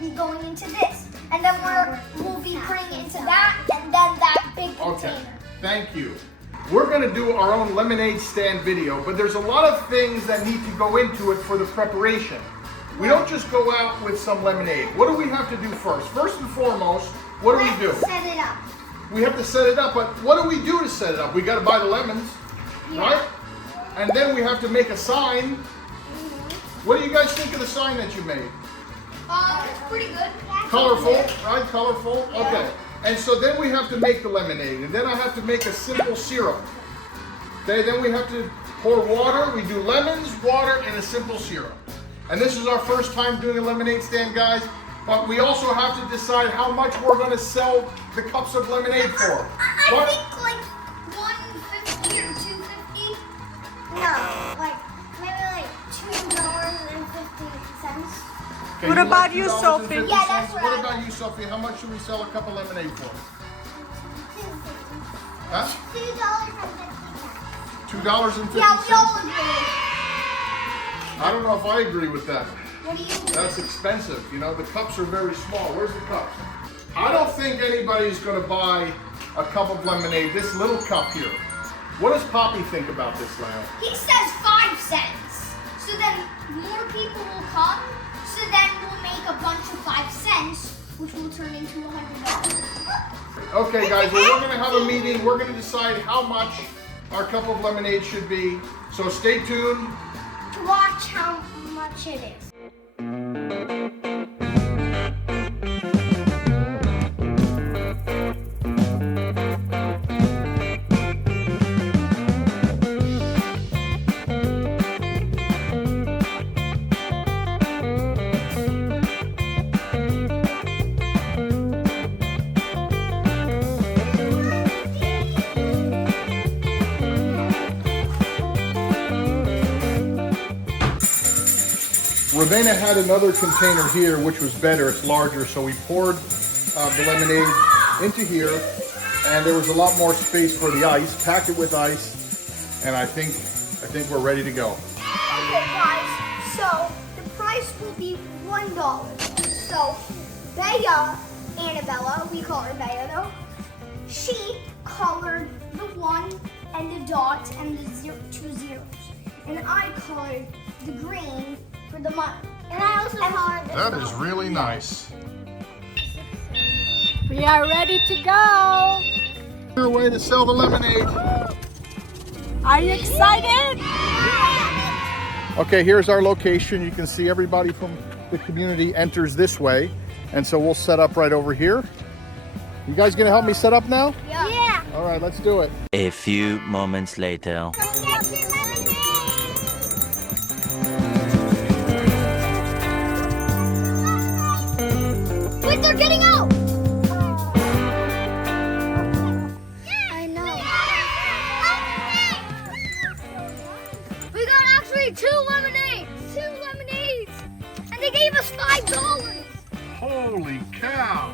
be going into this. And then we'll be putting it into that, and then that big container. Okay, thank you. We're gonna do our own lemonade stand video, but there's a lot of things that need to go into it for the preparation. We don't just go out with some lemonade. What do we have to do first? First and foremost, what do we do? Set it up. We have to set it up, but what do we do to set it up? We gotta buy the lemons, right? And then we have to make a sign. What do you guys think of the sign that you made? It's pretty good. Colorful, right? Colorful? Okay. And so then we have to make the lemonade, and then I have to make a simple syrup. Okay, then we have to pour water. We do lemons, water, and a simple syrup. And this is our first time doing a lemonade stand, guys. But we also have to decide how much we're going to sell the cups of lemonade for. I think like $1.50 or $2.50. No, like maybe like $2.50. Okay, What about you, Sophie? Yeah, that's right. What about you, Sophie? How much should we sell a cup of lemonade for? Huh? $2.50. Yeah, we all agree. I don't know if I agree with that. What do you think? That's expensive. You know, the cups are very small. Where's the cups? I don't think anybody's going to buy a cup of lemonade, this little cup here. What does Poppy think about this, Leo? He says 5 cents. So then more people will come. So then we'll make a bunch of 5 cents, which will turn into $100. Okay, guys, well, we're going to have a meeting. We're going to decide how much our cup of lemonade should be. So stay tuned. To watch how much it is. Rovena had another container here, which was better. It's larger, so we poured the lemonade into here, and there was a lot more space for the ice. Pack it with ice, and I think we're ready to go. Okay, guys. So the price will be $1. So Bea, Annabella, we call her Bea though. She colored the 1 and the dot and the 2 zeros, and I colored the green for the money. And I also colored this. That is really nice. We are ready to go. Your way to sell the lemonade. Are you excited? Okay, here's our location. You can see everybody from the community enters this way, and so we'll set up right over here. You guys gonna help me set up now? Yeah. All right, let's do it. A few moments later. Wait, they're getting out! I know. We got actually 2 lemonades! 2 lemonades! And they gave us $5! Holy cow!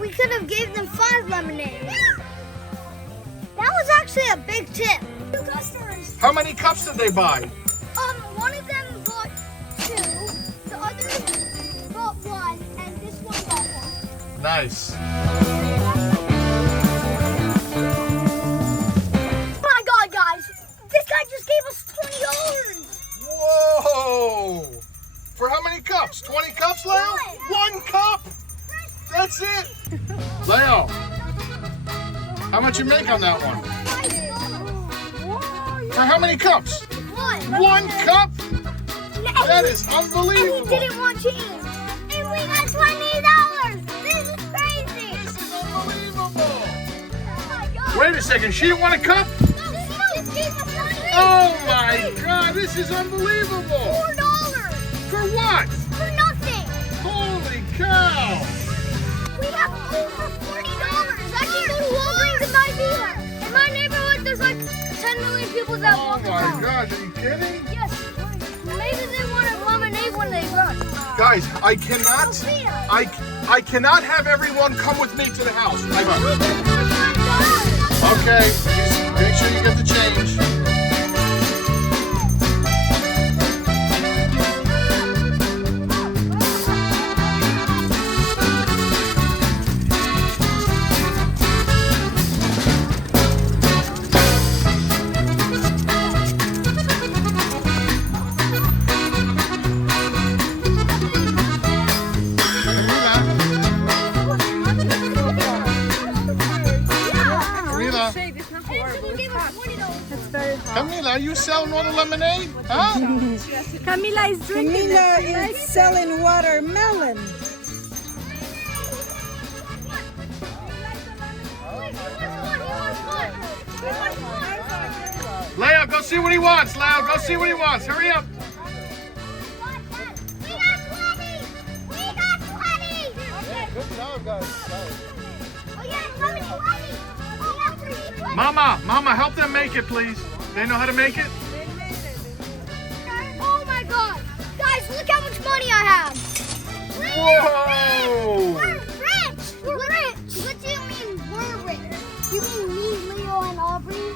We could have gave them 5 lemonades. That was actually a big tip. 2 customers. How many cups did they buy? One of them bought 2, the other bought 1, and this one bought 1. Nice. My God, guys! This guy just gave us $20! Whoa! For how many cups? 20 cups, Leo? 1 cup! That's it! Leo, how much you make on that one? For how many cups? 1 cup? That is unbelievable! And he didn't want change. And we got $20! This is crazy! This is unbelievable! Oh my God! Wait a second, she didn't want a cup? No, he just gave us $20! Oh my God, this is unbelievable! $4! For what? For nothing! Holy cow! We have over $40! I can go to Walgreens and buy beer! In my neighborhood, there's like 10 million people that Oh walk my around. God, are you kidding? Yes. Maybe they want a lemonade when they run. Guys, I cannot have everyone come with me to the house. Okay, make sure you get the change. Camilla, are you selling all the lemonade? Huh? Camilla is drinking Camilla it. is selling watermelon. Leo, go see what he wants. Leo, go see what he wants. Hurry up. We got 20! We got 20! Good job, guys. Oh yeah, 20! We got 3 20. Mama, help them make it, please. They know how to make it? Oh my god! Guys, look how much money I have! Whoa! We're rich! We're rich! What do you mean we're rich? You mean me, Leo, and Aubrey?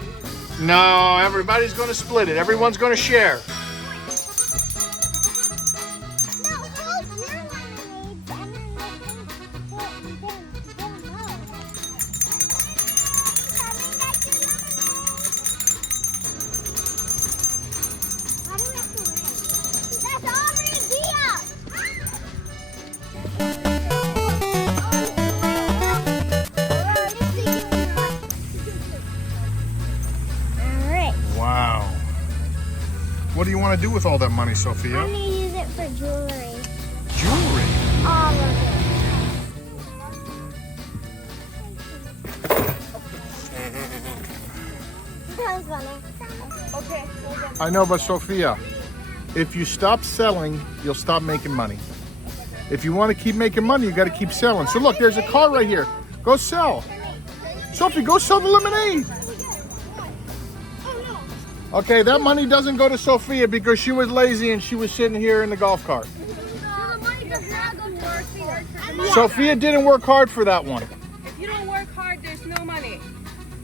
No, everybody's going to split it. Everyone's going to share. No, all your lemonades, and then How do we have to win? That's Aubrey's Alright. Wow. What do you want to do with all that money, Sophia? I'm gonna use it for jewelry. Jewelry. All of it. That was funny. Okay, hold on. I know, but Sophia, if you stop selling, you'll stop making money. If you want to keep making money, you got to keep selling. So look, there's a car right here. Go sell. Sophie, go sell the lemonade. Oh no. Okay, that money doesn't go to Sophia because she was lazy and she was sitting here in the golf cart. The money does not go to our feet. Sophia didn't work hard for that one. If you don't work hard, there's no money.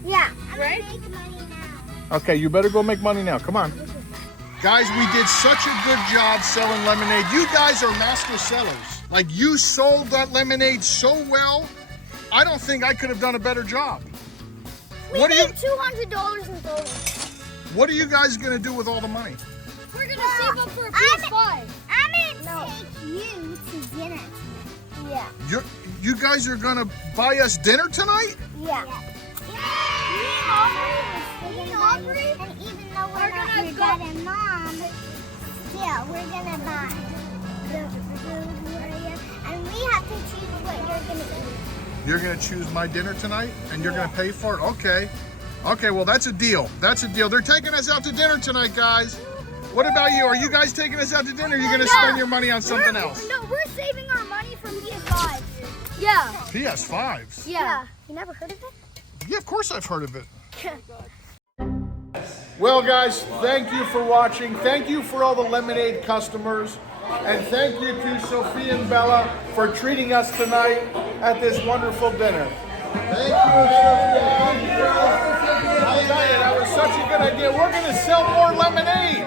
Yeah. Right? I'm gonna make money now. Okay, you better go make money now. Come on. Guys, we did such a good job selling lemonade. You guys are master sellers. Like, you sold that lemonade so well. I don't think I could have done a better job. We What do you made $200 in total. What are you guys going to do with all the money? We're gonna save up for a PS5. I'm gonna take you to dinner. Yeah. You guys are going to buy us dinner tonight? Yeah. Me and Aubrey, and even though we're not your dad and mom, still we're gonna buy the food for you, and we have to choose what you're gonna eat. You're going to choose my dinner tonight and you're going to pay for it? Okay. Okay, well, that's a deal. That's a deal. They're taking us out to dinner tonight, guys. What about you? Are you guys taking us out to dinner? Or are you going to spend your money on something else? No, we're saving our money from PS5. Yeah. PS5s? Yeah. You never heard of it? Yeah, of course I've heard of it. Well, guys, thank you for watching. Thank you for all the lemonade customers. And thank you to Sofia and Bella for treating us tonight at this wonderful dinner. Thank you, Sofia. Thank you, guys. I tell you, that was such a good idea. We're going to sell more lemonade.